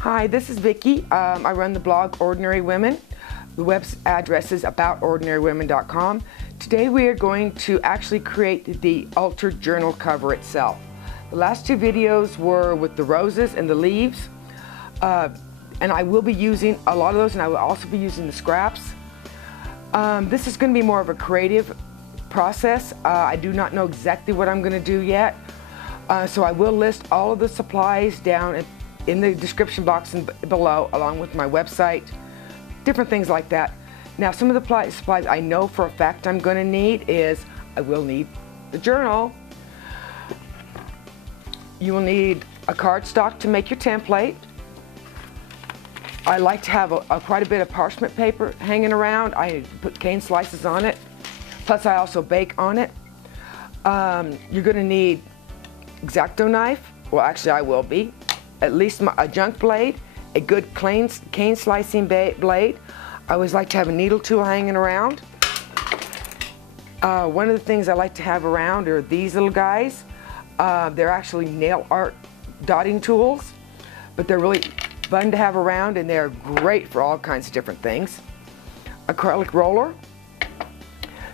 Hi, this is Vicki. I run the blog Ordinary Women. The web address is aboutordinarywomen.com. Today we are going to actually create the altered journal cover itself. The last two videos were with the roses and the leaves, and I will be using a lot of those, and I will also be using the scraps. This is going to be more of a creative process. I do not know exactly what I'm going to do yet, so I will list all of the supplies down in the description box and below, along with my website, different things like that. Now, some of the supplies I know for a fact I'm going to need is, I will need the journal. You will need a cardstock to make your template. I like to have quite a bit of parchment paper hanging around. I put cane slices on it, plus I also bake on it. You're going to need X-Acto knife. Well, actually I will be. At least a junk blade, a good cane slicing blade. I always like to have a needle tool hanging around. One of the things I like to have around are these little guys. They're actually nail art dotting tools, but they're really fun to have around, and they're great for all kinds of different things. Acrylic roller.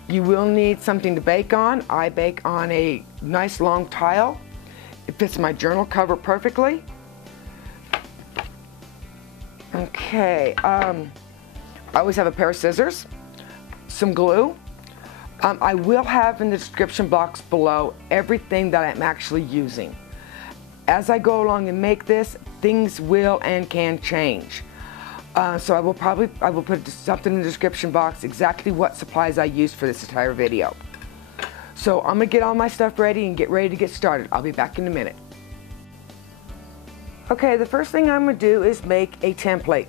You will need something to bake on. I bake on a nice long tile. It fits my journal cover perfectly. Okay, I always have a pair of scissors, some glue. I will have in the description box below everything that I'm actually using. As I go along and make this, things will and can change. So I will put something in the description box exactly what supplies I used for this entire video. So I'm gonna get all my stuff ready and get ready to get started. I'll be back in a minute. Okay, the first thing I'm going to do is make a template.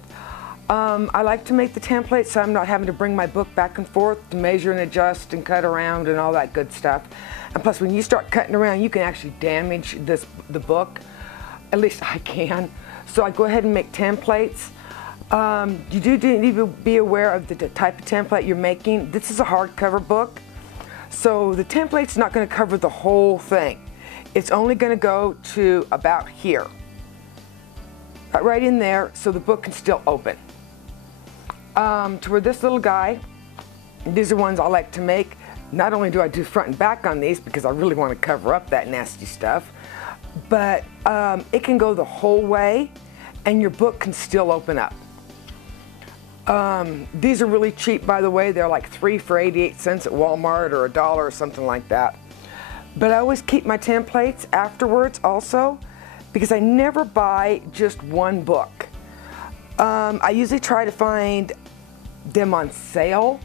I like to make the template so I'm not having to bring my book back and forth to measure and adjust and cut around and all that good stuff. And plus, when you start cutting around, you can actually damage the book. At least I can. So I go ahead and make templates. You do need to be aware of the type of template you're making. This is a hardcover book, so the template's not going to cover the whole thing. It's only going to go to about here. Right in there, so the book can still open. To where this little guy, these are ones I like to make. Not only do I do front and back on these because I really want to cover up that nasty stuff, but it can go the whole way and your book can still open up. These are really cheap, by the way. They're like 3 for 88 cents at Walmart, or $1 or something like that. But I always keep my templates afterwards also, because I never buy just one book. I usually try to find them on sale,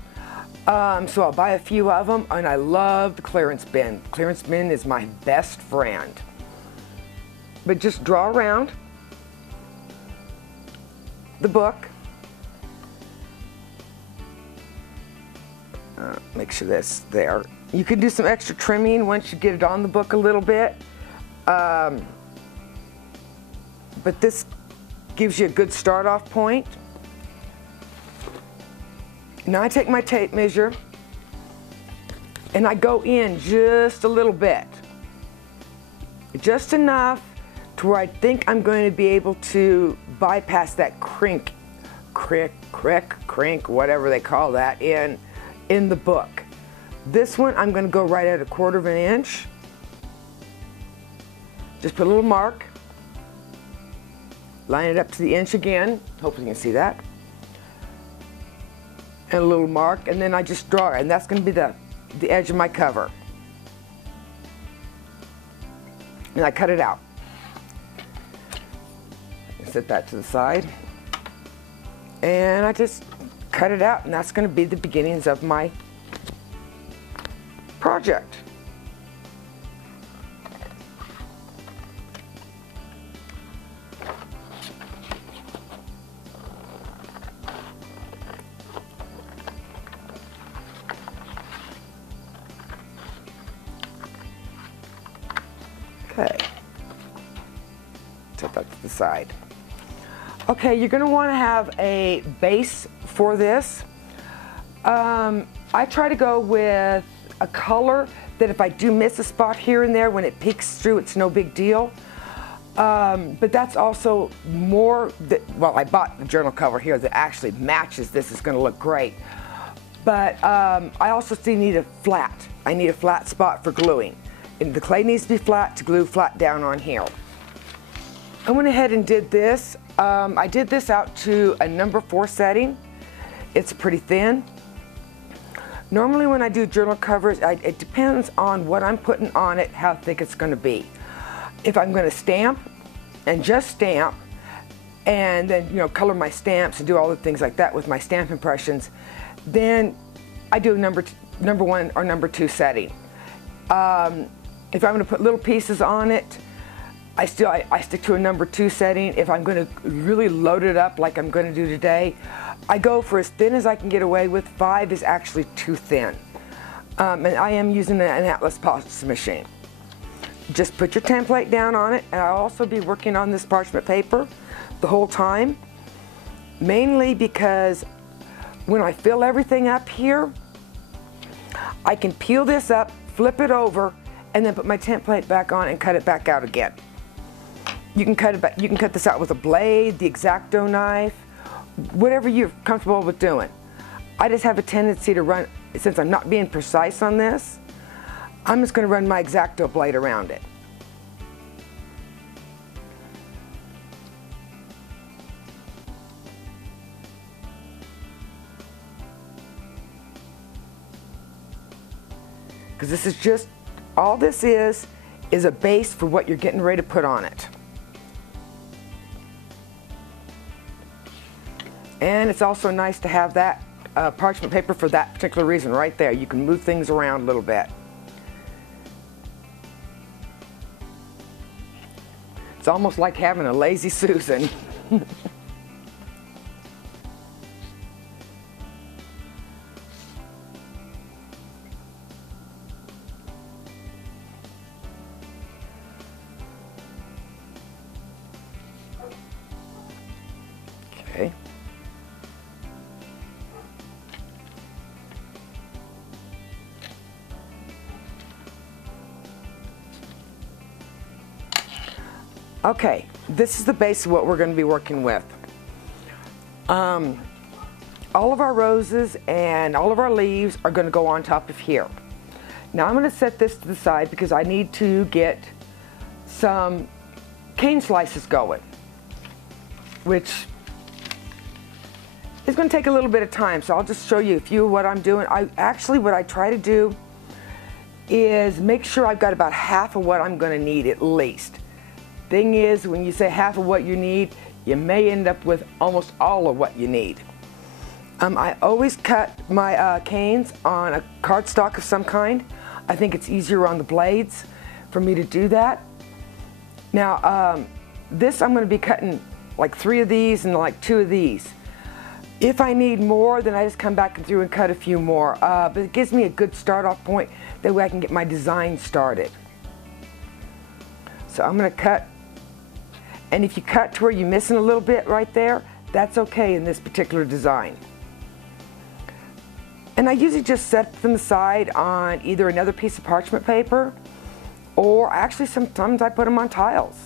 so I'll buy a few of them, and I love the clearance bin. Clearance bin is my best friend. But just draw around the book. Make sure that's there. You can do some extra trimming once you get it on the book a little bit. But this gives you a good start off point. Now I take my tape measure and I go in just a little bit. Just enough to where I think I'm going to be able to bypass that crink, whatever they call that in the book. This one I'm going to go right at 1/4 of an inch. Just put a little mark. Line it up to the inch again. Hopefully you can see that. And a little mark, and then I just draw it, and that's going to be the edge of my cover. And I cut it out. Set that to the side. And I just cut it out, and that's going to be the beginnings of my project. Okay, set that to the side. Okay, you're going to want to have a base for this. I try to go with a color that if I do miss a spot here and there, when it peeks through, it's no big deal. But that's also more, well, I bought the journal cover here that actually matches this. It's going to look great. But I also still need a flat. I need a flat spot for gluing. And the clay needs to be flat to glue flat down on here. I went ahead and did this. I did this out to a number 4 setting. It's pretty thin. Normally when I do journal covers, it depends on what I'm putting on it, how thick it's going to be. If I'm going to stamp and just stamp and then, you know, color my stamps and do all the things like that with my stamp impressions, then I do number 1 or number 2 setting. If I'm going to put little pieces on it, I stick to a number 2 setting. If I'm going to really load it up like I'm going to do today, I go for as thin as I can get away with. 5 is actually too thin. And I am using an Atlas Post machine. Just put your template down on it, and I'll also be working on this parchment paper the whole time, mainly because when I fill everything up here, I can peel this up, flip it over, and then put my template back on and cut it back out again. You can cut it back, you can cut this out with a blade, the X-Acto knife, whatever you're comfortable with doing. I just have a tendency to run, since I'm not being precise on this, I'm just going to run my X-Acto blade around it. Because this is just, all this is a base for what you're getting ready to put on it. And it's also nice to have that parchment paper for that particular reason right there. You can move things around a little bit. It's almost like having a lazy Susan. Okay. Okay, this is the base of what we're going to be working with. All of our roses and all of our leaves are going to go on top of here. Now I'm going to set this to the side because I need to get some cane slices going, which is going to take a little bit of time, so I'll just show you a few of what I'm doing. What I try to do is make sure I've got about half of what I'm going to need at least. Thing is, when you say half of what you need, you may end up with almost all of what you need. I always cut my canes on a cardstock of some kind. I think it's easier on the blades for me to do that. Now, this I'm going to be cutting like 3 of these and like 2 of these. If I need more, then I just come back through and cut a few more. But it gives me a good start-off point. That way I can get my design started. So I'm going to cut. And if you cut to where you're missing a little bit right there, that's okay in this particular design. And I usually just set them aside on either another piece of parchment paper, or actually sometimes I put them on tiles.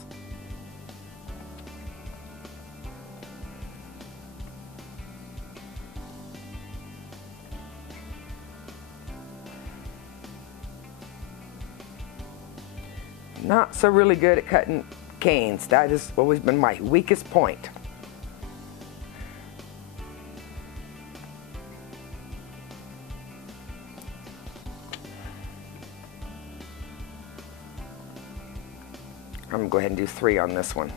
Not so really good at cutting canes. That has always been my weakest point. I'm going to go ahead and do 3 on this one.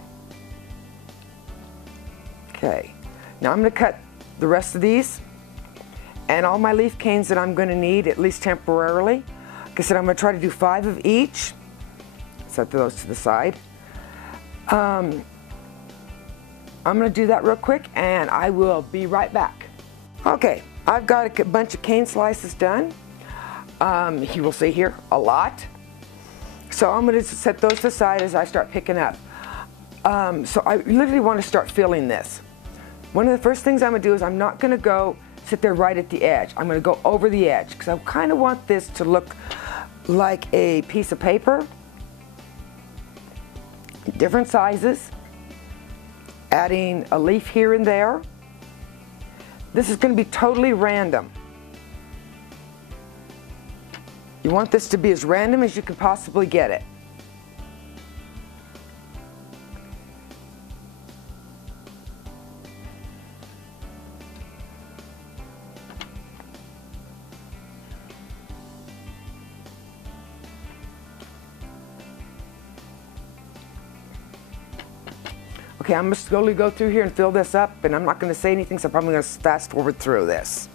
Okay, now I'm going to cut the rest of these and all my leaf canes that I'm going to need, at least temporarily. Like I said, I'm going to try to do 5 of each. Set those to the side. I'm going to do that real quick and I will be right back. Okay, I've got a bunch of cane slices done. You will see here a lot. So I'm going to set those aside as I start picking up. So I literally want to start filling this. One of the first things I'm going to do is I'm not going to go sit there right at the edge. I'm going to go over the edge because I kind of want this to look like a piece of paper. different sizes, adding a leaf here and there. This is going to be totally random. You want this to be as random as you can possibly get it. Okay, I'm just slowly go through here and fill this up, and I'm not going to say anything, so I'm probably going to fast forward through this.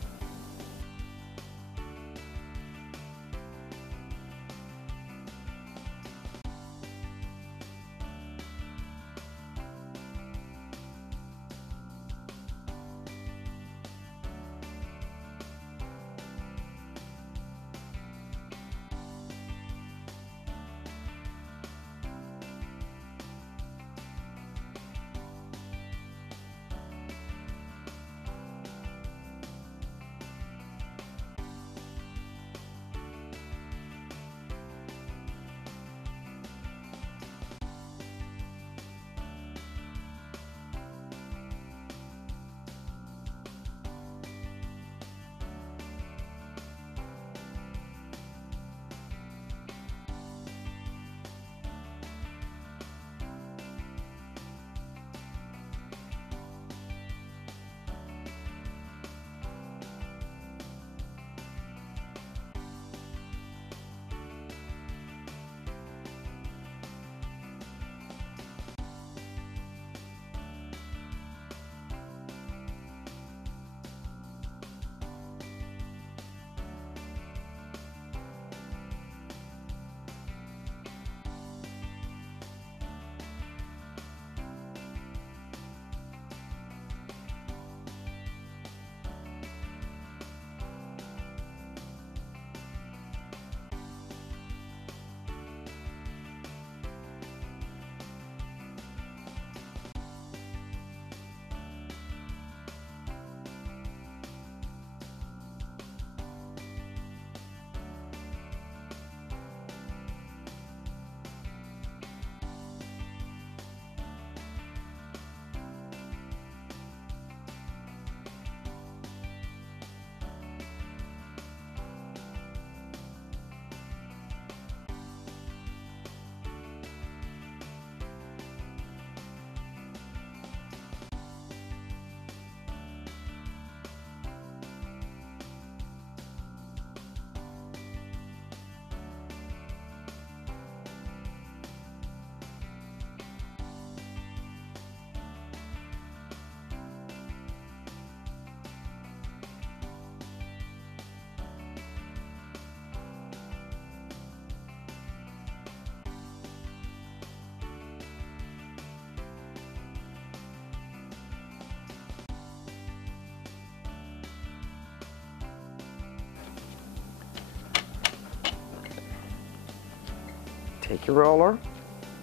Take your roller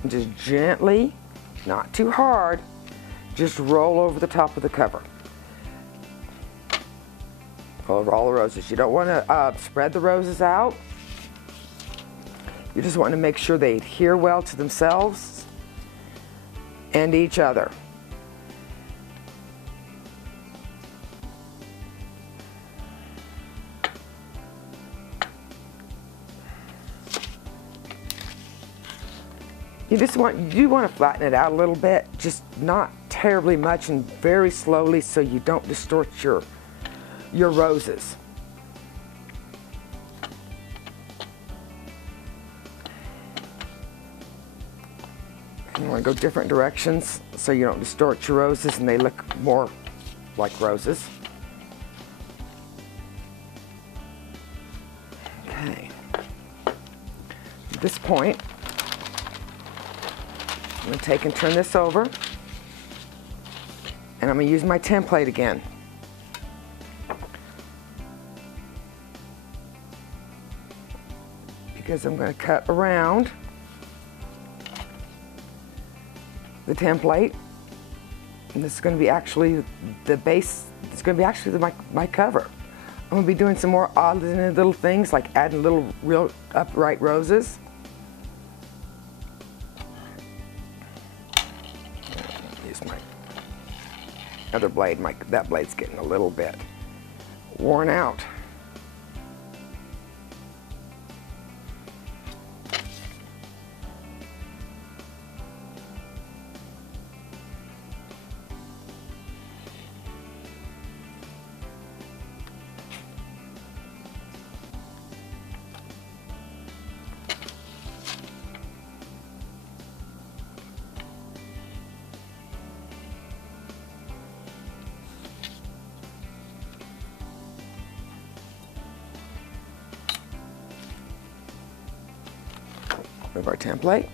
and just gently, not too hard, just roll over the top of the cover. Over all the roses. You don't want to spread the roses out. You just want to make sure they adhere well to themselves and each other. You want to flatten it out a little bit, just not terribly much and very slowly so you don't distort your roses. You want to go different directions so you don't distort your roses and they look more like roses. Okay. At this point, I'm going to take and turn this over, and I'm going to use my template again. Because I'm going to cut around the template, and this is going to be actually the base, it's going to be actually my cover. I'm going to be doing some more odd little things like adding little real upright roses. use my other blade. That blade's getting a little bit worn out. Move our template.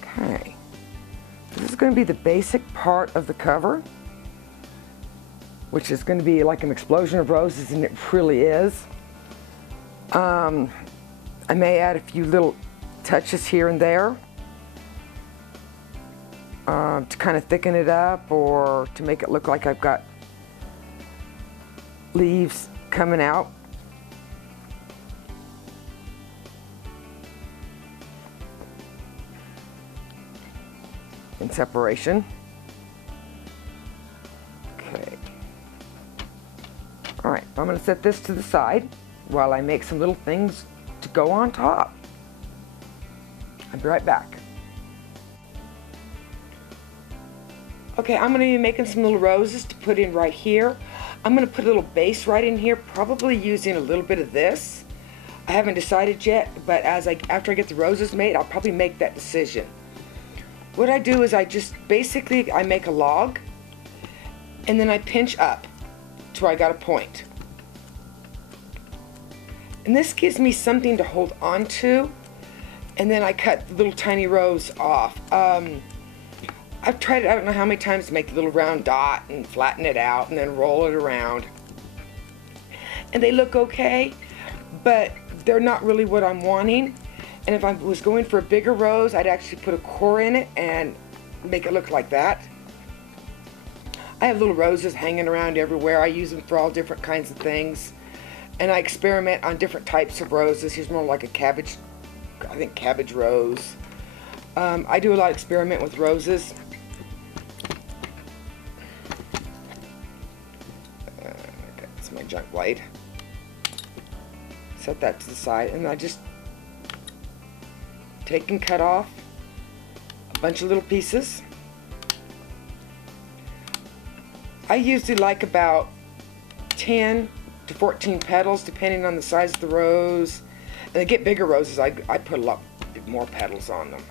Okay, this is going to be the basic part of the cover, which is going to be like an explosion of roses, and it really is. I may add a few little touches here and there to kind of thicken it up, or to make it look like I've got leaves coming out. In separation. Okay. Alright, I'm going to set this to the side while I make some little things to go on top. I'll be right back. Okay, I'm going to be making some little roses to put in right here. I'm going to put a little base right in here, probably using a little bit of this. I haven't decided yet, but after I get the roses made, I'll probably make that decision. What I do is I make a log, and then I pinch up to where I got a point. And this gives me something to hold on to, and then I cut the little tiny rose off. I've tried it, I don't know how many times, to make a little round dot and flatten it out and then roll it around. And they look okay, but they're not really what I'm wanting. And if I was going for a bigger rose, I'd actually put a core in it and make it look like that. I have little roses hanging around everywhere. I use them for all different kinds of things. And I experiment on different types of roses. Here's more like a cabbage, I think cabbage rose. I do a lot of experiment with roses. That's my junk blade. Set that to the side, and I just take and cut off a bunch of little pieces. I usually like about 10 to 14 petals, depending on the size of the rose. And to get bigger roses, I put a lot more petals on them.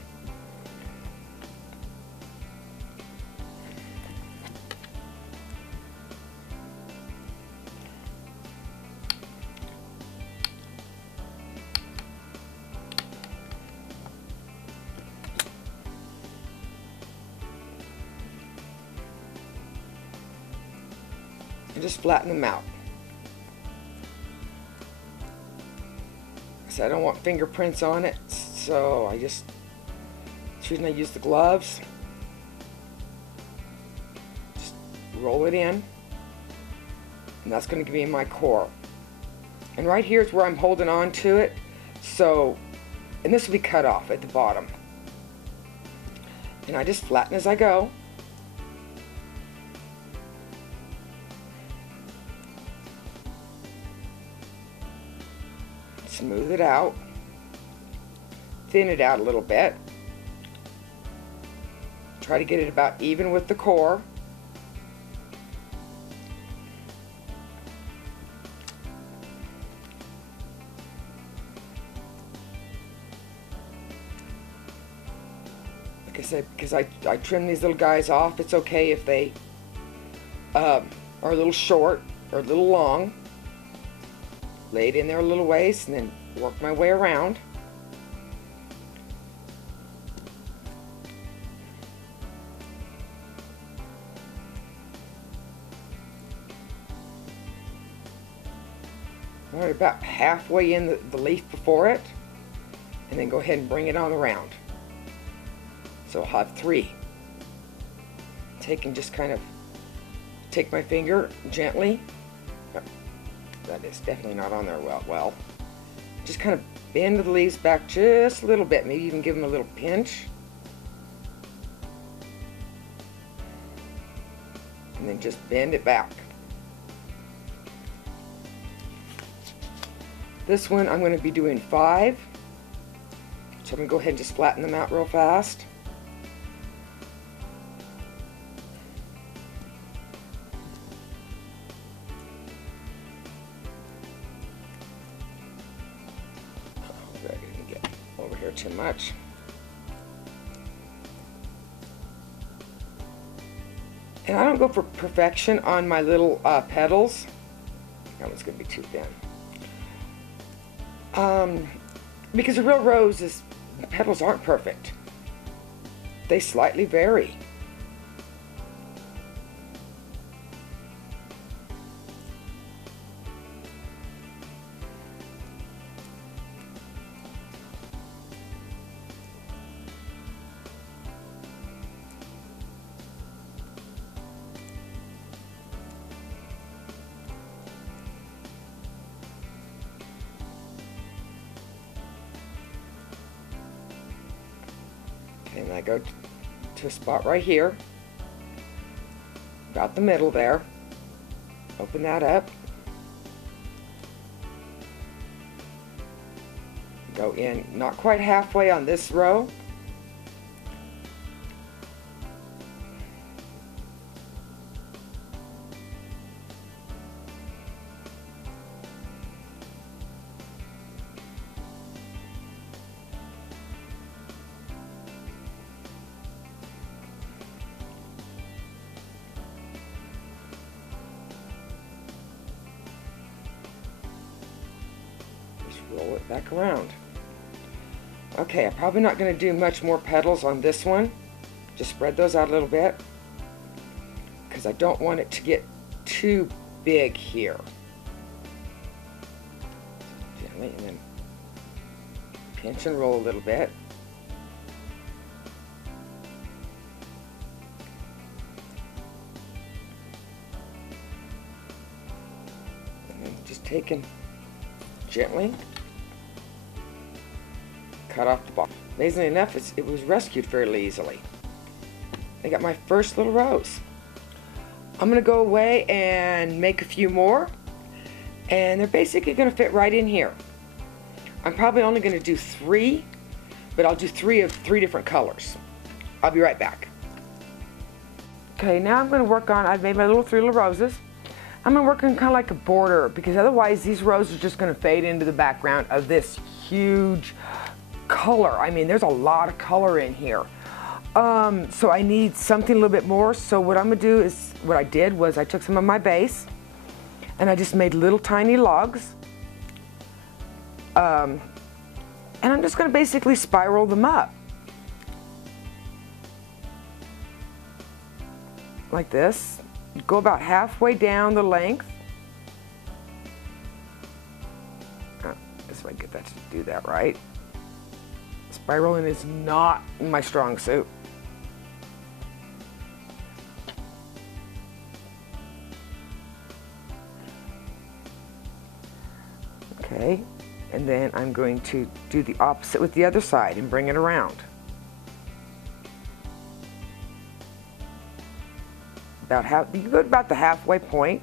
And just flatten them out. So I don't want fingerprints on it, so I use the gloves. Just roll it in, and that's going to give me my core. And right here is where I'm holding on to it. So, and this will be cut off at the bottom. And I just flatten as I go. Smooth it out, thin it out a little bit, try to get it about even with the core. Like I said, because I trim these little guys off, it's okay if they are a little short or a little long. Lay it in there a little ways and then work my way around. All right, about halfway in the leaf before it, and then go ahead and bring it on around. So I'll have 3. Just kind of take my finger gently That is definitely not on there well. Just kind of bend the leaves back just a little bit, maybe even give them a little pinch. And then just bend it back. This one I'm going to be doing 5. So I'm going to go ahead and just flatten them out real fast. I didn't get over here too much. And I don't go for perfection on my little petals. That one's going to be too thin. Because a real rose is, the petals aren't perfect. They slightly vary. And I go to a spot right here, about the middle there, open that up, go in not quite halfway on this row, roll it back around. Okay, I'm probably not going to do much more petals on this one. Just spread those out a little bit because I don't want it to get too big here. Gently, and then pinch and roll a little bit. And then just taking gently cut off the ball. Amazingly enough, it was rescued fairly easily. I got my first little rose. I'm going to go away and make a few more, and they're basically going to fit right in here. I'm probably only going to do 3, but I'll do 3 of 3 different colors. I'll be right back. Okay, now I'm going to work on, I've made my 3 little roses. I'm going to work on kind of like a border, because otherwise these roses are just going to fade into the background of this huge color. I mean, there's a lot of color in here. So I need something a little bit more. So what I'm going to do is, what I did was I took some of my base and I just made little tiny logs. And I'm just going to basically spiral them up. Like this. Go about halfway down the length. Just so I can get that to do that right. Spiraling is not my strong suit. Okay, and then I'm going to do the opposite with the other side and bring it around. You go about the halfway point.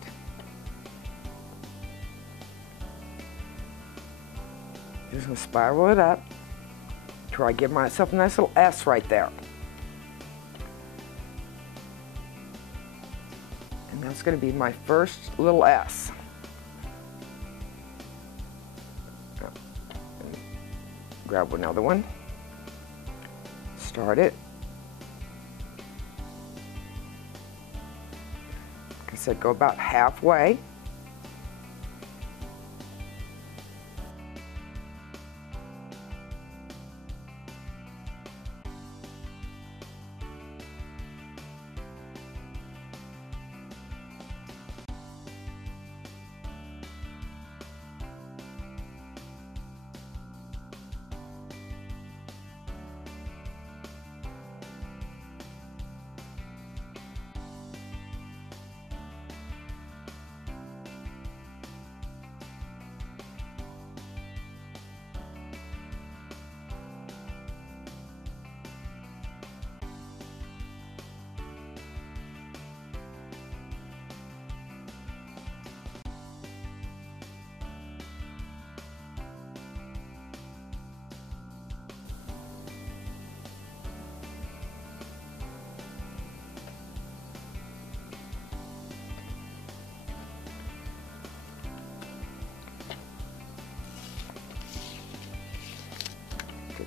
Just gonna spiral it up till I give myself a nice little S right there. And that's gonna be my first little S. Grab another one. Start it. Like I said, go about halfway.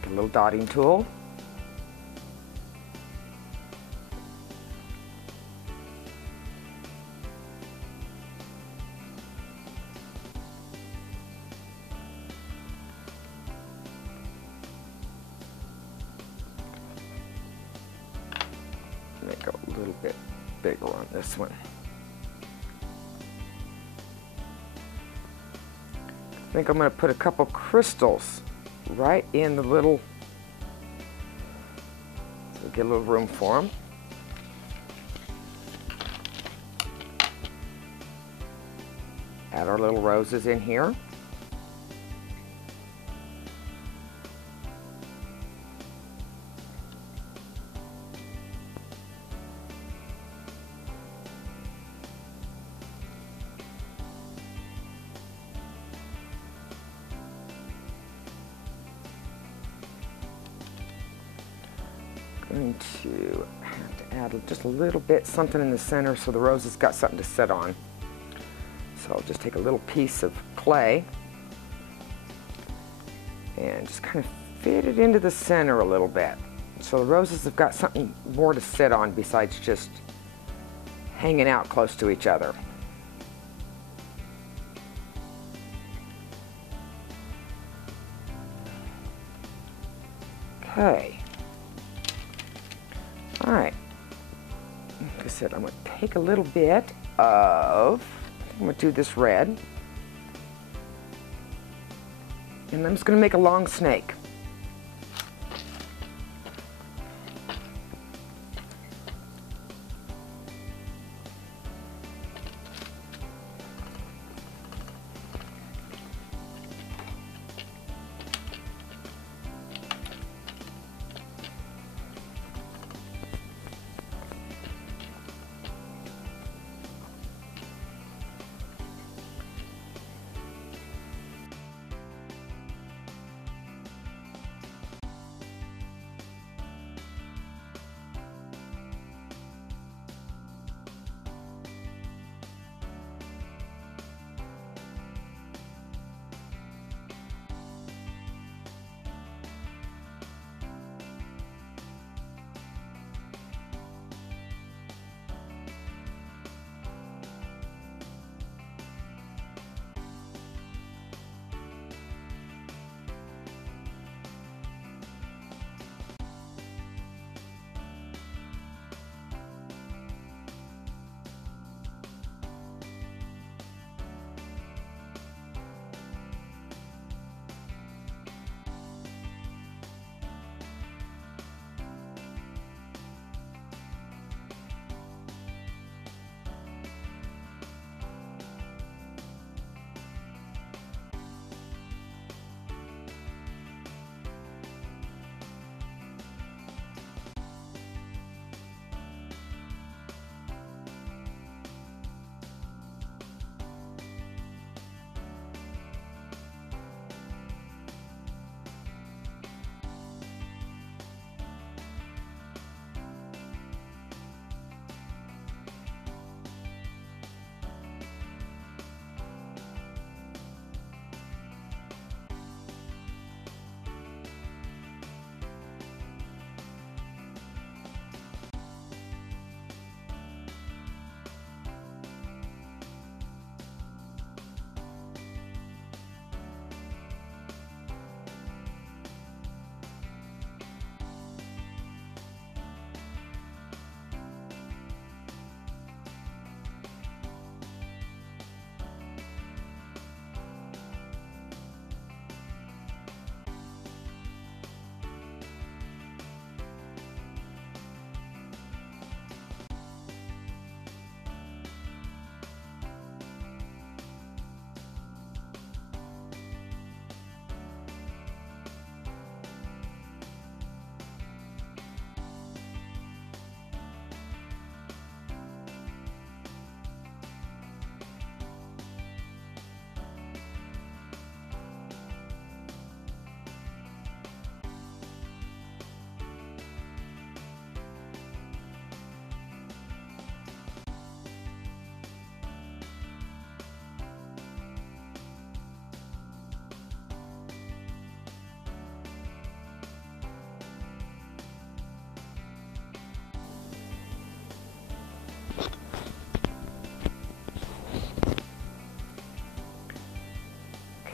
Get a little dotting tool. Make it a little bit bigger on this one. I think I'm going to put a couple crystals right in the little, so get a little room for them. Add our little roses in here. Going to have to add just a little bit, something in the center so the rose has got something to sit on. So I'll just take a little piece of clay and just kind of fit it into the center a little bit. So the roses have got something more to sit on besides just hanging out close to each other. Okay. All right, like I said, I'm going to take a little bit of, I'm going to do this red, and I'm just going to make a long snake.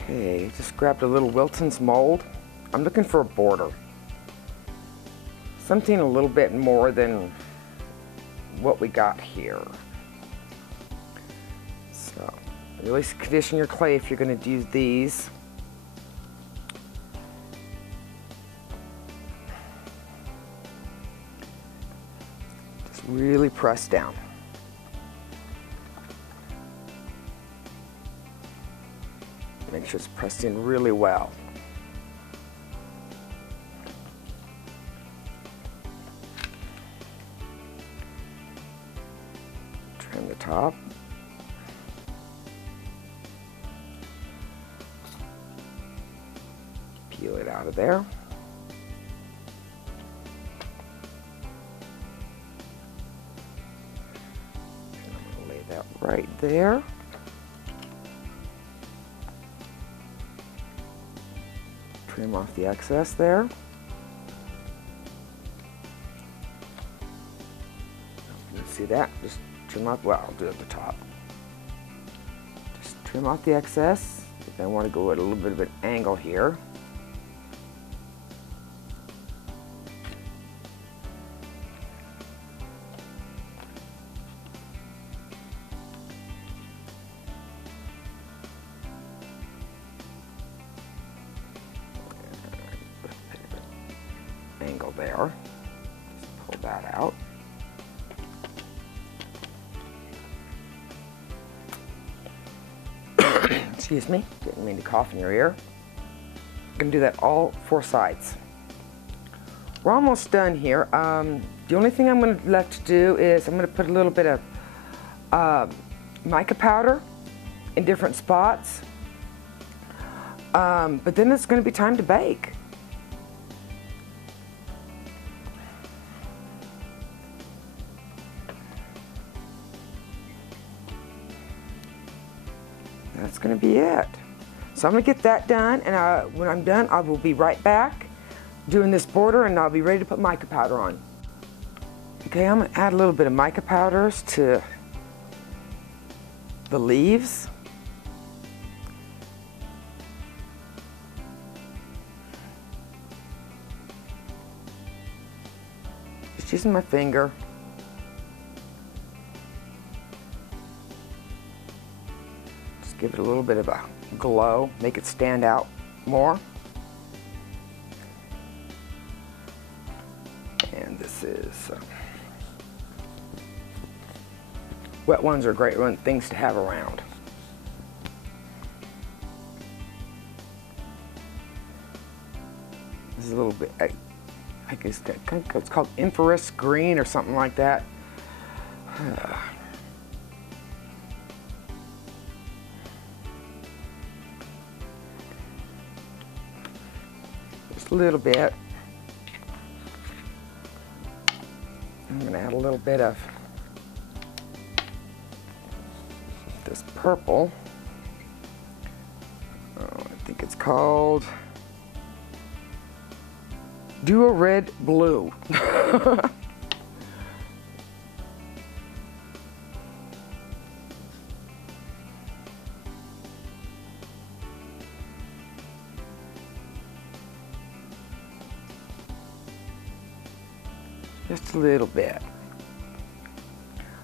Okay, just grabbed a little Wilton's mold. I'm looking for a border. Something a little bit more than what we got here. So, really condition your clay if you're going to use these. Just really press down. Make sure it's pressed in really well. Trim the top. Peel it out of there. And I'm going to lay that right there. Trim off the excess there. You see that? Just trim off, well, I'll do it at the top. Just trim off the excess. I want to go at a little bit of an angle here. Angle there. Just pull that out. Excuse me, didn't mean to cough in your ear. I'm going to do that all 4 sides. We're almost done here. The only thing I'm going to left to do is I'm going to put a little bit of mica powder in different spots. But then it's going to be time to bake. That's going to be it. So I'm going to get that done, and when I'm done, I will be right back doing this border, and I'll be ready to put mica powder on. Okay, I'm going to add a little bit of mica powders to the leaves. Just using my finger. Give it a little bit of a glow, make it stand out more. And this is, wet ones are great things to have around. This is a little bit, I guess it's called infrared green or something like that. A little bit. I'm going to add a little bit of this purple. Oh, I think it's called Duo Red Blue. Just a little bit.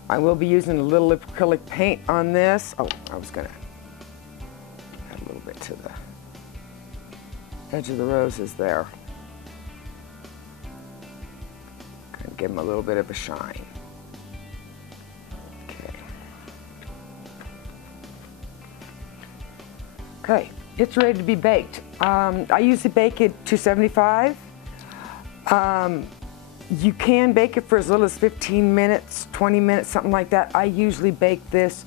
I will be using a little acrylic paint on this. Oh, I was going to add a little bit to the edge of the roses there. Kind of give them a little bit of a shine. Okay. Okay, it's ready to be baked. I usually bake it 275. You can bake it for as little as 15 minutes, 20 minutes, something like that. I usually bake this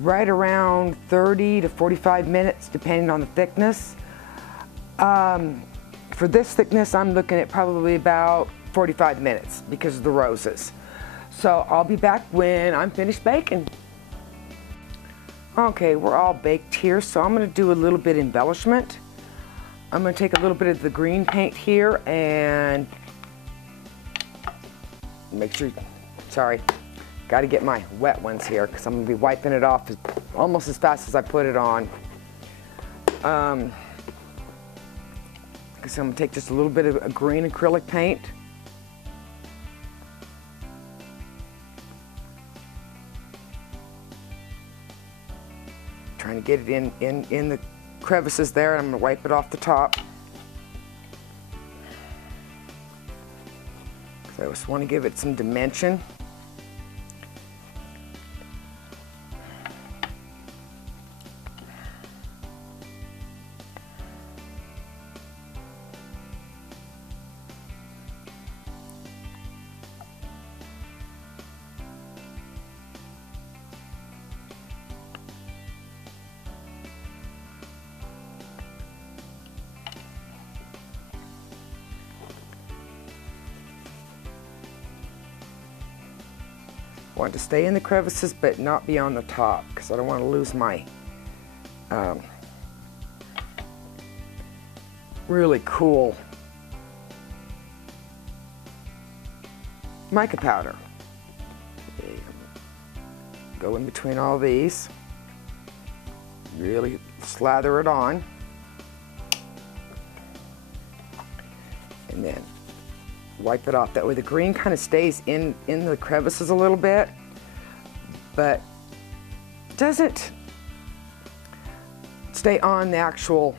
right around 30 to 45 minutes, depending on the thickness. For this thickness, I'm looking at probably about 45 minutes because of the roses. So I'll be back when I'm finished baking. Okay, we're all baked here, so I'm going to do a little bit of embellishment. I'm going to take a little bit of the green paint here and make sure, sorry, got to get my wet ones here because I'm going to be wiping it off almost as fast as I put it on. Because I'm going to take just a little bit of a green acrylic paint. Trying to get it in the crevices there, and I'm going to wipe it off the top. I just want to give it some dimension. Want to stay in the crevices but not be on the top, because I don't want to lose my really cool mica powder. Okay. Go in between all these, really slather it on, and then wipe it off. That way the green kind of stays in the crevices a little bit, but doesn't stay on the actual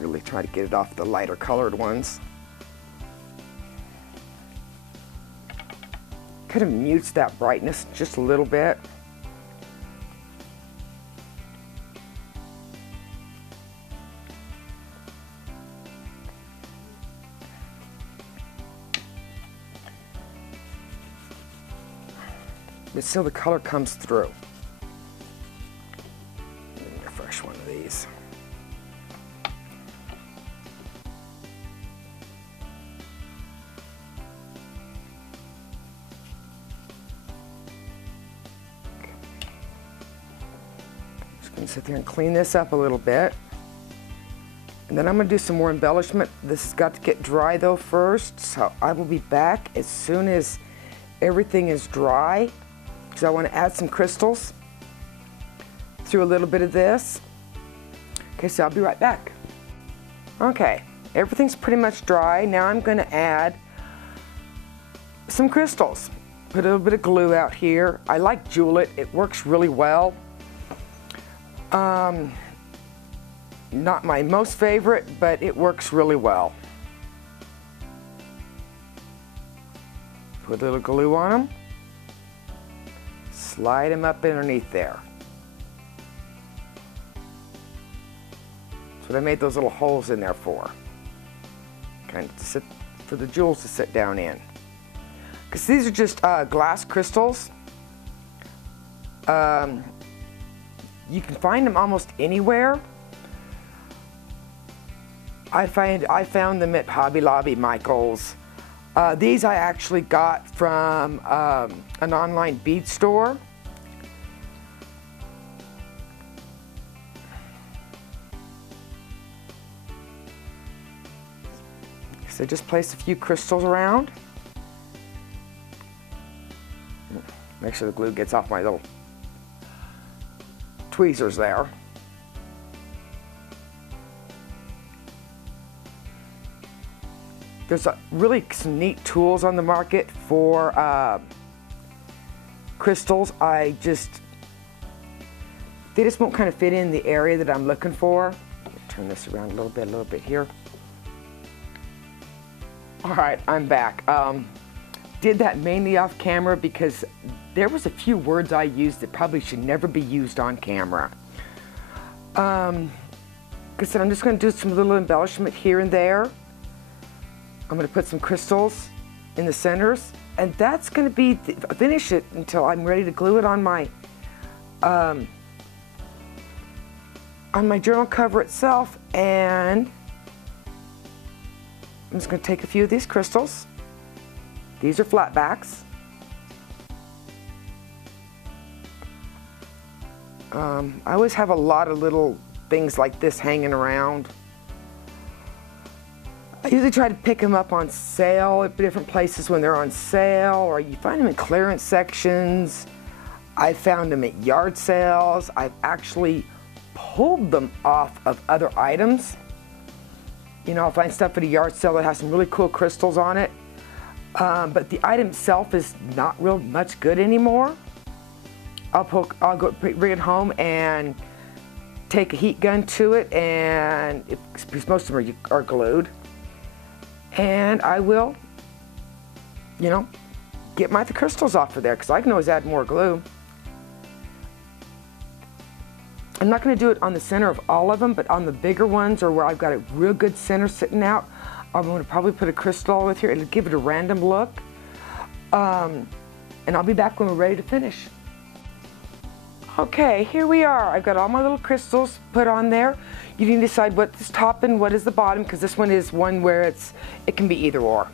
really try to get it off the lighter colored ones. Kind of mutes that brightness just a little bit. But still the color comes through. Refresh one of these. Sit there and clean this up a little bit, and then I'm going to do some more embellishment. This has got to get dry though first, so I will be back as soon as everything is dry, because I want to add some crystals through a little bit of this. Okay, so I'll be right back. Okay, everything's pretty much dry. Now I'm going to add some crystals. Put a little bit of glue out here. I like Jewel It. It works really well. Not my most favorite, but it works really well. Put a little glue on them. Slide them up underneath there. That's what I made those little holes in there for. Kind of to sit, for the jewels to sit down in. Because these are just glass crystals. You can find them almost anywhere. I found them at Hobby Lobby, Michael's. These I actually got from an online bead store. So just place a few crystals around. Make sure the glue gets off my little tweezers there. There's really some neat tools on the market for crystals. They just won't kind of fit in the area that I'm looking for. Turn this around a little bit here. All right, I'm back. Did that mainly off camera because there was a few words I used that probably should never be used on camera. Like I said, I'm just going to do some little embellishment here and there. I'm going to put some crystals in the centers, and that's going to be finish it until I'm ready to glue it on my journal cover itself, and I'm just going to take a few of these crystals. These are flat backs. I always have a lot of little things like this hanging around. I usually try to pick them up on sale at different places when they're on sale, or you find them in clearance sections. I found them at yard sales. I've actually pulled them off of other items. You know, I'll find stuff at a yard sale that has some really cool crystals on it, but the item itself is not real much good anymore. I'll go bring it home and take a heat gun to it, and because most of them are glued, and I will, you know, get the crystals off of there, because I can always add more glue. I'm not going to do it on the center of all of them, but on the bigger ones, or where I've got a real good center sitting out, I'm going to probably put a crystal with here. It'll give it a random look. And I'll be back when we're ready to finish. Okay, here we are. I've got all my little crystals put on there. You need to decide what is top and what is the bottom, because this one is one where it can be either or.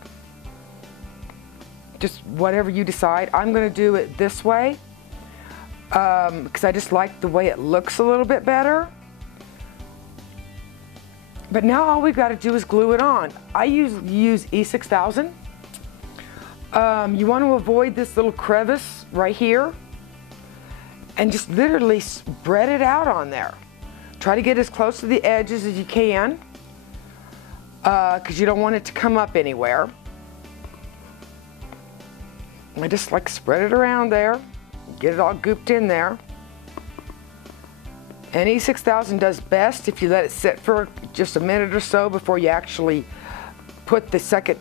Just whatever you decide. I'm going to do it this way because I just like the way it looks a little bit better. But now all we've got to do is glue it on. I use E6000. You want to avoid this little crevice right here, and just literally spread it out on there. Try to get as close to the edges as you can, because you don't want it to come up anywhere. I just like spread it around there, get it all gooped in there. And E6000 does best if you let it sit for just a minute or so before you actually put the second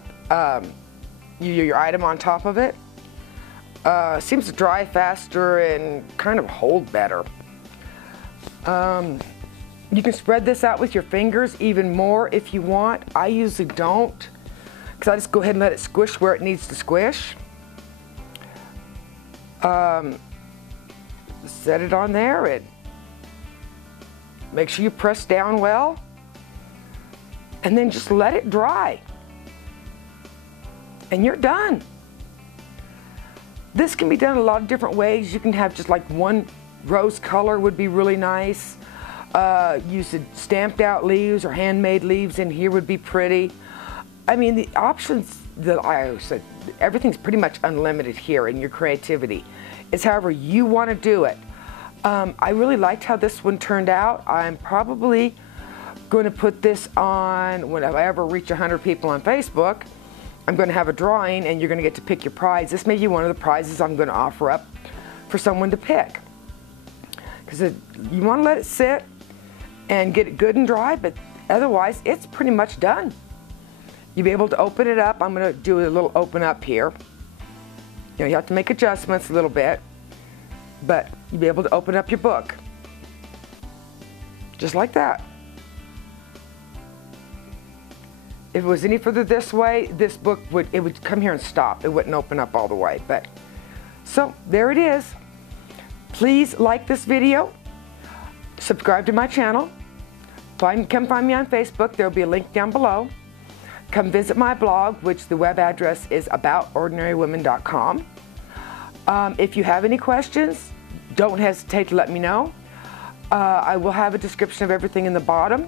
your item on top of it. Seems to dry faster and kind of hold better. You can spread this out with your fingers even more if you want. I usually don't, because I just go ahead and let it squish where it needs to squish. Set it on there and make sure you press down well, and then just let it dry. And you're done. This can be done a lot of different ways. You can have just like one rose color would be really nice. Use stamped out leaves or handmade leaves in here would be pretty. I mean, the options that I said, everything's pretty much unlimited here in your creativity. It's however you want to do it. I really liked how this one turned out. I'm probably going to put this on when I ever reach 100 people on Facebook. I'm going to have a drawing, and you're going to get to pick your prize. This may be one of the prizes I'm going to offer up for someone to pick. Because you want to let it sit and get it good and dry, but otherwise it's pretty much done. You'll be able to open it up. I'm going to do a little open up here. You know, you have to make adjustments a little bit, but you'll be able to open up your book. Just like that. If it was any further this way, this book would come here and stop. It wouldn't open up all the way. But so there it is. Please like this video. Subscribe to my channel. Come find me on Facebook. There will be a link down below. Come visit my blog, which the web address is aboutordinarywomen.com. If you have any questions, don't hesitate to let me know. I will have a description of everything in the bottom.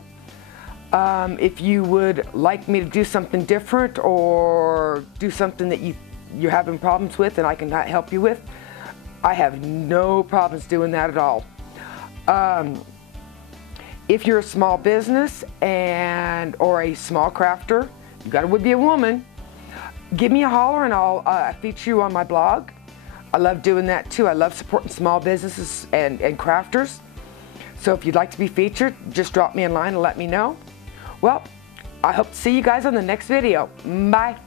If you would like me to do something different or do something that you're having problems with and I can help you with, I have no problems doing that at all. If you're a small business or a small crafter, you gotta be a woman, give me a holler and I'll feature you on my blog. I love doing that too. I love supporting small businesses and crafters. So if you'd like to be featured, just drop me a line and let me know. Well, I hope to see you guys on the next video. Bye.